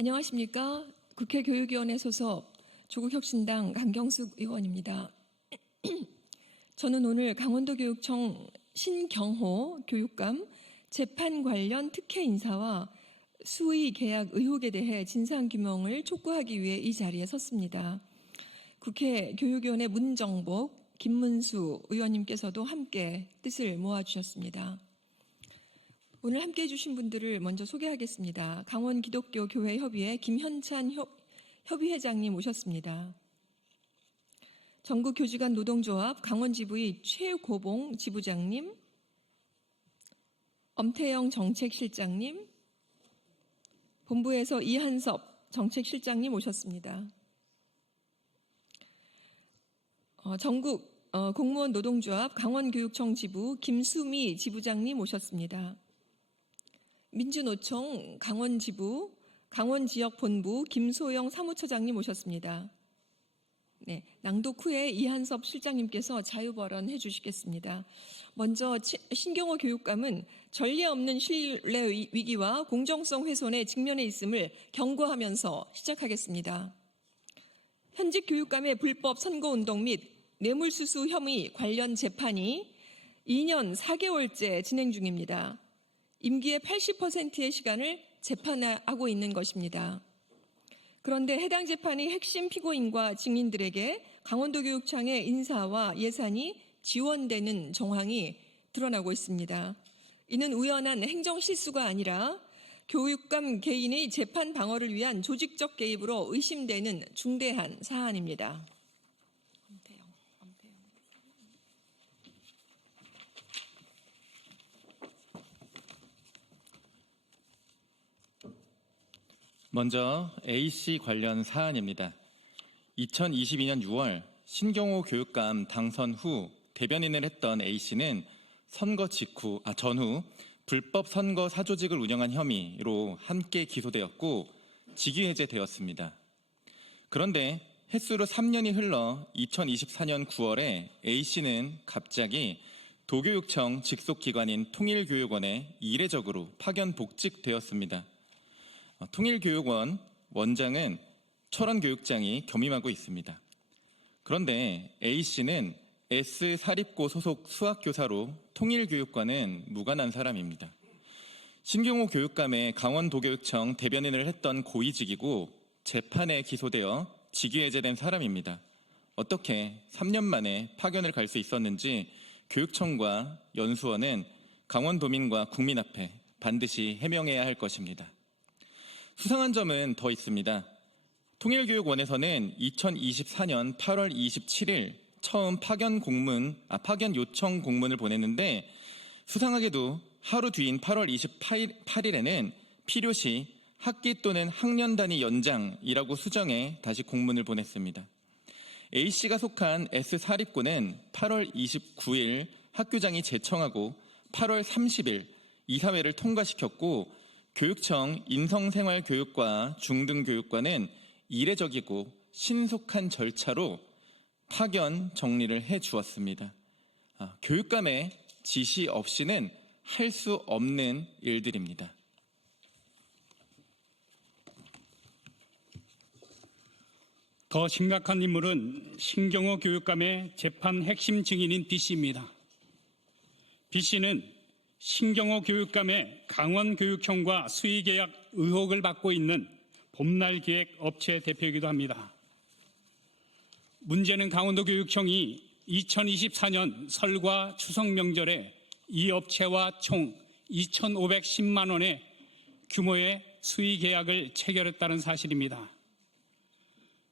안녕하십니까? 국회 교육위원회 소속 조국혁신당 강경숙 의원입니다. 저는 오늘 강원도교육청 신경호 교육감 재판 관련 특혜 인사와 수의 계약 의혹에 대해 진상규명을 촉구하기 위해 이 자리에 섰습니다. 국회 교육위원회 문정복, 김문수 의원님께서도 함께 뜻을 모아주셨습니다. 오늘 함께해 주신 분들을 먼저 소개하겠습니다. 강원기독교교회협의회 김현찬 협의회장님 오셨습니다. 전국교직원 노동조합 강원지부의 최고봉 지부장님, 엄태영 정책실장님, 본부에서 이한섭 정책실장님 오셨습니다. 전국 공무원 노동조합 강원교육청 지부 김수미 지부장님 오셨습니다. 민주노총 강원지부 강원지역본부 김소영 사무처장님 오셨습니다. 네, 낭독 후에 이한섭 실장님께서 자유발언해 주시겠습니다. 먼저 신경호 교육감은 전례 없는 신뢰 위기와 공정성 훼손에 직면해 있음을 경고하면서 시작하겠습니다. 현직 교육감의 불법 선거운동 및 뇌물수수 혐의 관련 재판이 2년 4개월째 진행 중입니다. 임기의 80%의 시간을 재판하고 있는 것입니다. 그런데 해당 재판이 핵심 피고인과 증인들에게 강원도교육청의 인사와 예산이 지원되는 정황이 드러나고 있습니다. 이는 우연한 행정실수가 아니라 교육감 개인의 재판 방어를 위한 조직적 개입으로 의심되는 중대한 사안입니다. 먼저 A씨 관련 사안입니다. 2022년 6월 신경호 교육감 당선 후 대변인을 했던 A씨는 선거 전후 불법 선거 사조직을 운영한 혐의로 함께 기소되었고 직위해제되었습니다. 그런데 햇수로 3년이 흘러 2024년 9월에 A씨는 갑자기 도교육청 직속기관인 통일교육원에 이례적으로 파견 복직되었습니다. 통일교육원 원장은 철원교육장이 겸임하고 있습니다. 그런데 A씨는 S사립고 소속 수학교사로 통일교육과는 무관한 사람입니다. 신경호 교육감의 강원도교육청 대변인을 했던 고위직이고 재판에 기소되어 직위해제된 사람입니다. 어떻게 3년 만에 파견을 갈 수 있었는지 교육청과 연수원은 강원도민과 국민 앞에 반드시 해명해야 할 것입니다. 수상한 점은 더 있습니다. 통일교육원에서는 2024년 8월 27일 처음 파견 요청 공문을 보냈는데 수상하게도 하루 뒤인 8월 28일에는 필요시 학기 또는 학년 단위 연장이라고 수정해 다시 공문을 보냈습니다. A씨가 속한 S사립고는 8월 29일 학교장이 제청하고 8월 30일 이사회를 통과시켰고 교육청 인성생활교육과 중등교육과는 이례적이고 신속한 절차로 파견 정리를 해주었습니다. 교육감의 지시 없이는 할 수 없는 일들입니다. 더 심각한 인물은 신경호 교육감의 재판 핵심 증인인 B씨입니다. B씨는 신경호 교육감의 강원교육청과 수의계약 의혹을 받고 있는 봄날기획 업체 대표이기도 합니다. 문제는 강원도교육청이 2024년 설과 추석 명절에 이 업체와 총 2,510만 원의 규모의 수의계약을 체결했다는 사실입니다.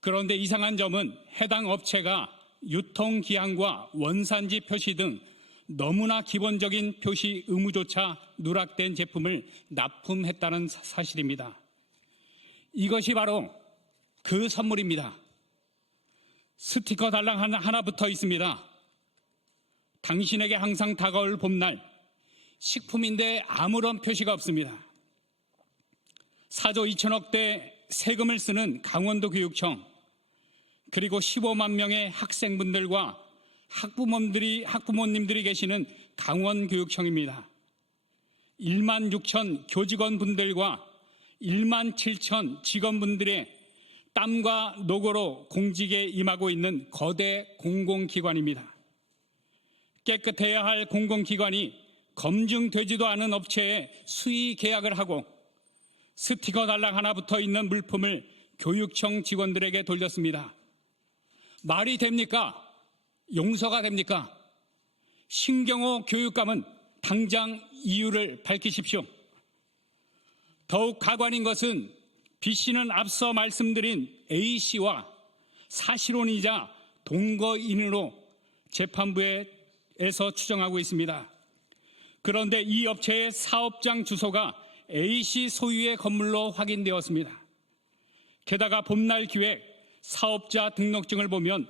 그런데 이상한 점은 해당 업체가 유통기한과 원산지 표시 등 너무나 기본적인 표시 의무조차 누락된 제품을 납품했다는 사실입니다. 이것이 바로 그 선물입니다. 스티커 달랑 하나 붙어 있습니다. 당신에게 항상 다가올 봄날. 식품인데 아무런 표시가 없습니다. 4조 2천억대 세금을 쓰는 강원도 교육청, 그리고 15만 명의 학생분들과 학부모님들이 계시는 강원교육청입니다. 1만 6천 교직원분들과 1만 7천 직원분들의 땀과 노고로 공직에 임하고 있는 거대 공공기관입니다. 깨끗해야 할 공공기관이 검증되지도 않은 업체에 수의 계약을 하고 스티커 달랑 하나 붙어 있는 물품을 교육청 직원들에게 돌렸습니다. 말이 됩니까? 용서가 됩니까? 신경호 교육감은 당장 이유를 밝히십시오. 더욱 가관인 것은 B씨는 앞서 말씀드린 A씨와 사실혼이자 동거인으로 재판부에서 추정하고 있습니다. 그런데 이 업체의 사업장 주소가 A씨 소유의 건물로 확인되었습니다. 게다가 봄날 기획 사업자 등록증을 보면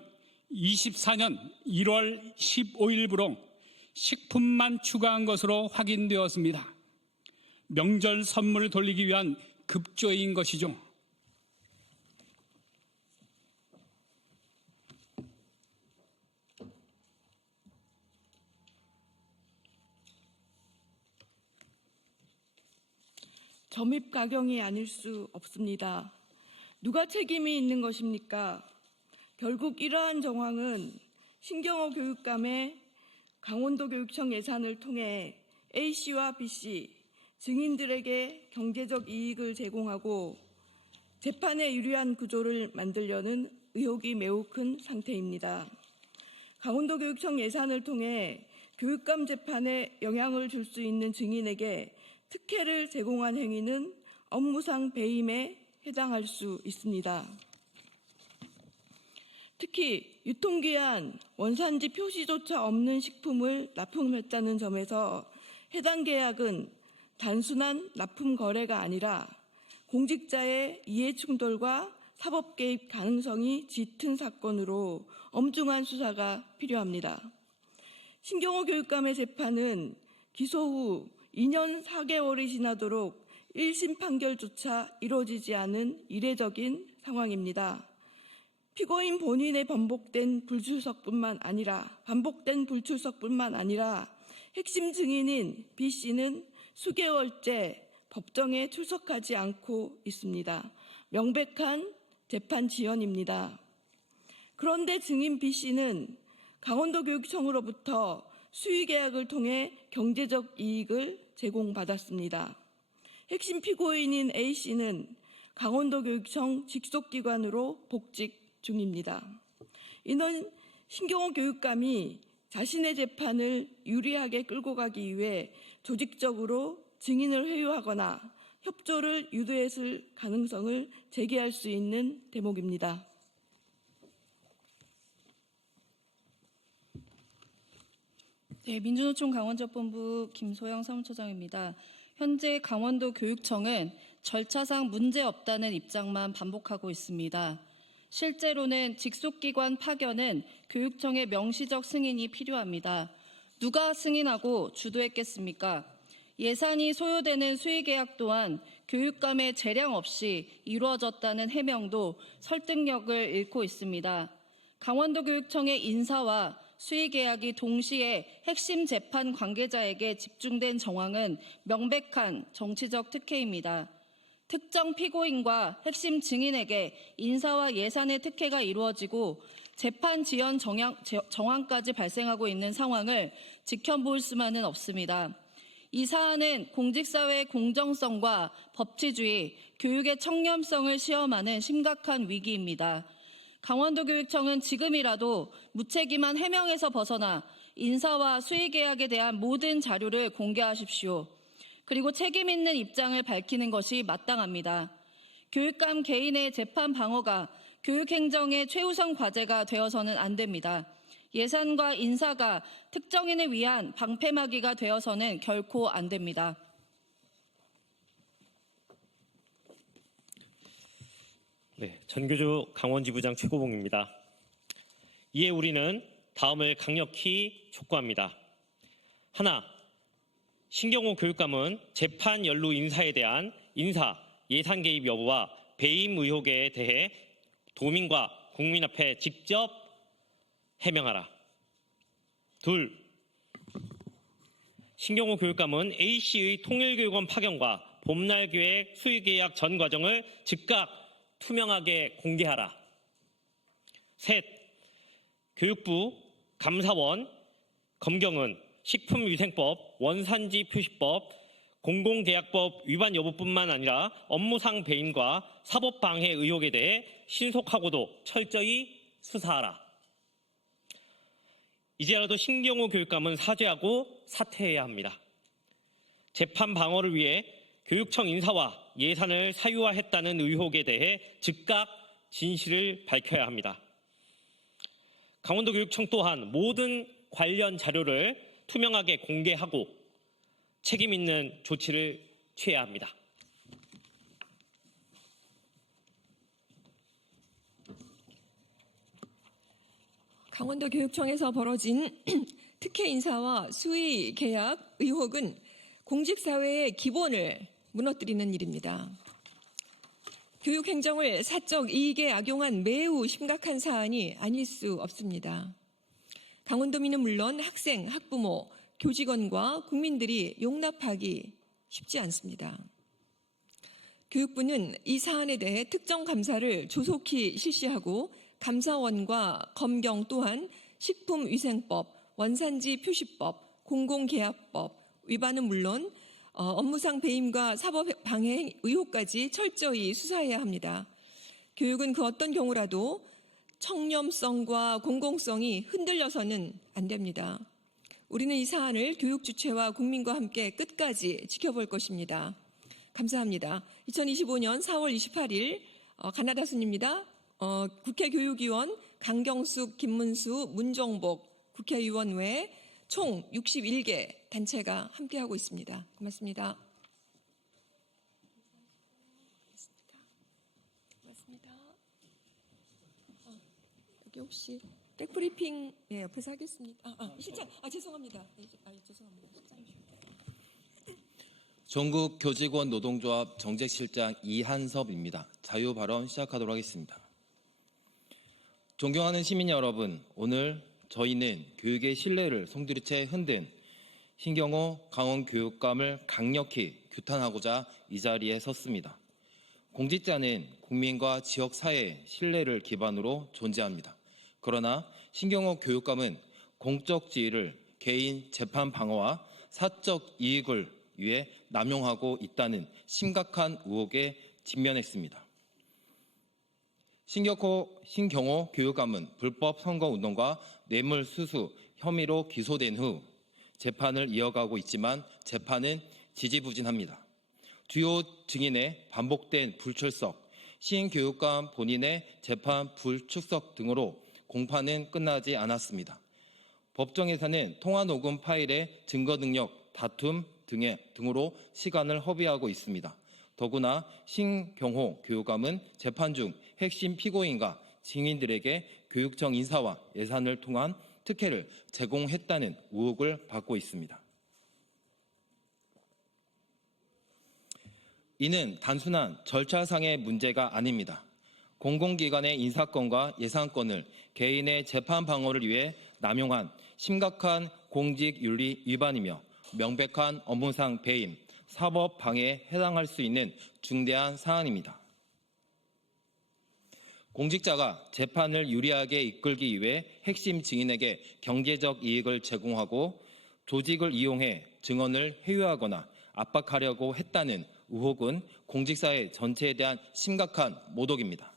24년 1월 15일부로 식품만 추가한 것으로 확인되었습니다. 명절 선물 돌리기 위한 급조인 것이죠. 점입 가경이 아닐 수 없습니다. 누가 책임이 있는 것입니까? 결국 이러한 정황은 신경호 교육감의 강원도 교육청 예산을 통해 A씨와 B씨 증인들에게 경제적 이익을 제공하고 재판에 유리한 구조를 만들려는 의혹이 매우 큰 상태입니다. 강원도 교육청 예산을 통해 교육감 재판에 영향을 줄 수 있는 증인에게 특혜를 제공한 행위는 업무상 배임에 해당할 수 있습니다. 특히 유통기한, 원산지 표시조차 없는 식품을 납품했다는 점에서 해당 계약은 단순한 납품 거래가 아니라 공직자의 이해충돌과 사법 개입 가능성이 짙은 사건으로 엄중한 수사가 필요합니다. 신경호 교육감의 재판은 기소 후 2년 4개월이 지나도록 1심 판결조차 이루어지지 않은 이례적인 상황입니다. 피고인 본인의 반복된 불출석뿐만 아니라 핵심 증인인 B씨는 수개월째 법정에 출석하지 않고 있습니다. 명백한 재판 지연입니다. 그런데 증인 B씨는 강원도 교육청으로부터 수의 계약을 통해 경제적 이익을 제공받았습니다. 핵심 피고인인 A씨는 강원도 교육청 직속기관으로 복직 중입니다. 이는 신경호 교육감이 자신의 재판을 유리하게 끌고 가기 위해 조직적으로 증인을 회유하거나 협조를 유도했을 가능성을 제기할 수 있는 대목입니다. 네, 민주노총 강원지역본부 김소영 사무처장입니다. 현재 강원도 교육청은 절차상 문제없다는 입장만 반복하고 있습니다. 실제로는 직속기관 파견은 교육청의 명시적 승인이 필요합니다. 누가 승인하고 주도했겠습니까? 예산이 소요되는 수의계약 또한 교육감의 재량 없이 이루어졌다는 해명도 설득력을 잃고 있습니다. 강원도 교육청의 인사와 수의계약이 동시에 핵심 재판 관계자에게 집중된 정황은 명백한 정치적 특혜입니다. 특정 피고인과 핵심 증인에게 인사와 예산의 특혜가 이루어지고 재판 지연 정황까지 발생하고 있는 상황을 지켜볼 수만은 없습니다. 이 사안은 공직사회의 공정성과 법치주의, 교육의 청렴성을 시험하는 심각한 위기입니다. 강원도 교육청은 지금이라도 무책임한 해명에서 벗어나 인사와 수의계약에 대한 모든 자료를 공개하십시오. 그리고 책임 있는 입장을 밝히는 것이 마땅합니다. 교육감 개인의 재판 방어가 교육행정의 최우선 과제가 되어서는 안 됩니다. 예산과 인사가 특정인을 위한 방패막이가 되어서는 결코 안 됩니다. 네, 전교조 강원지부장 최고봉입니다. 이에 우리는 다음을 강력히 촉구합니다. 하나, 신경호 교육감은 재판 연루 인사에 대한 인사, 예산 개입 여부와 배임 의혹에 대해 도민과 국민 앞에 직접 해명하라. 둘, 신경호 교육감은 A씨의 통일교육원 파견과 봄날 계획 수의 계약 전 과정을 즉각 투명하게 공개하라. 셋, 교육부, 감사원, 검경은 식품위생법, 원산지 표시법, 공공계약법 위반 여부뿐만 아니라 업무상 배임과 사법방해 의혹에 대해 신속하고도 철저히 수사하라. 이제라도 신경호 교육감은 사죄하고 사퇴해야 합니다. 재판 방어를 위해 교육청 인사와 예산을 사유화했다는 의혹에 대해 즉각 진실을 밝혀야 합니다. 강원도교육청 또한 모든 관련 자료를 투명하게 공개하고 책임 있는 조치를 취해야 합니다. 강원도 교육청에서 벌어진 특혜 인사와 수의 계약 의혹은 공직사회의 기본을 무너뜨리는 일입니다. 교육행정을 사적 이익에 악용한 매우 심각한 사안이 아닐 수 없습니다. 강원도민은 물론 학생, 학부모, 교직원과 국민들이 용납하기 쉽지 않습니다. 교육부는 이 사안에 대해 특정 감사를 조속히 실시하고 감사원과 검경 또한 식품위생법, 원산지 표시법, 공공계약법 위반은 물론 업무상 배임과 사법방해 의혹까지 철저히 수사해야 합니다. 교육은 그 어떤 경우라도 청렴성과 공공성이 흔들려서는 안 됩니다. 우리는 이 사안을 교육 주체와 국민과 함께 끝까지 지켜볼 것입니다. 감사합니다. 2025년 4월 28일 가나다순입니다. 국회 교육위원 강경숙, 김문수, 문정복 국회의원 외 총 61개 단체가 함께하고 있습니다. 고맙습니다. 고맙습니다. 여기 혹시 백브리핑 옆에서 하겠습니다. 실장, 죄송합니다. 죄송합니다. 실장님. 전국 교직원 노동조합 정책실장 이한섭입니다. 자유발언 시작하도록 하겠습니다. 존경하는 시민 여러분, 오늘 저희는 교육의 신뢰를 송두리째 흔든 신경호 강원교육감을 강력히 규탄하고자 이 자리에 섰습니다. 공직자는 국민과 지역사회의 신뢰를 기반으로 존재합니다. 그러나 신경호 교육감은 공적 지위를 개인 재판 방어와 사적 이익을 위해 남용하고 있다는 심각한 의혹에 직면했습니다. 신경호 교육감은 불법 선거운동과 뇌물수수 혐의로 기소된 후 재판을 이어가고 있지만 재판은 지지부진합니다. 주요 증인의 반복된 불출석, 신교육감 본인의 재판 불출석 등으로 공판은 끝나지 않았습니다. 법정에서는 통화녹음 파일의 증거 능력 다툼 등으로 시간을 허비하고 있습니다. 더구나 신경호 교육감은 재판 중 핵심 피고인과 증인들에게 교육청 인사와 예산을 통한 특혜를 제공했다는 의혹을 받고 있습니다. 이는 단순한 절차상의 문제가 아닙니다. 공공기관의 인사권과 예산권을 개인의 재판 방어를 위해 남용한 심각한 공직윤리 위반이며 명백한 업무상 배임, 사법 방해에 해당할 수 있는 중대한 사안입니다. 공직자가 재판을 유리하게 이끌기 위해 핵심 증인에게 경제적 이익을 제공하고 조직을 이용해 증언을 회유하거나 압박하려고 했다는 의혹은 공직사회 전체에 대한 심각한 모독입니다.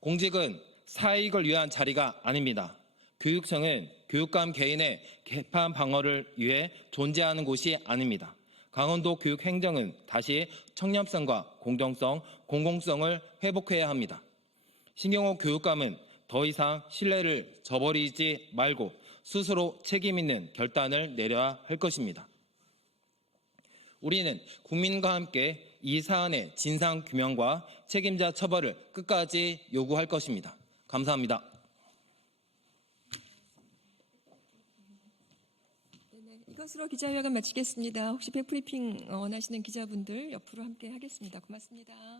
공직은 사익을 위한 자리가 아닙니다. 교육청은 교육감 개인의 재판 방어를 위해 존재하는 곳이 아닙니다. 강원도 교육행정은 다시 청렴성과 공정성, 공공성을 회복해야 합니다. 신경호 교육감은 더 이상 신뢰를 저버리지 말고 스스로 책임 있는 결단을 내려야 할 것입니다. 우리는 국민과 함께 이 사안의 진상규명과 책임자 처벌을 끝까지 요구할 것입니다. 감사합니다. 이것으로 기자회견 마치겠습니다. 혹시 백브리핑 원하시는 기자분들 옆으로 함께 하겠습니다. 고맙습니다.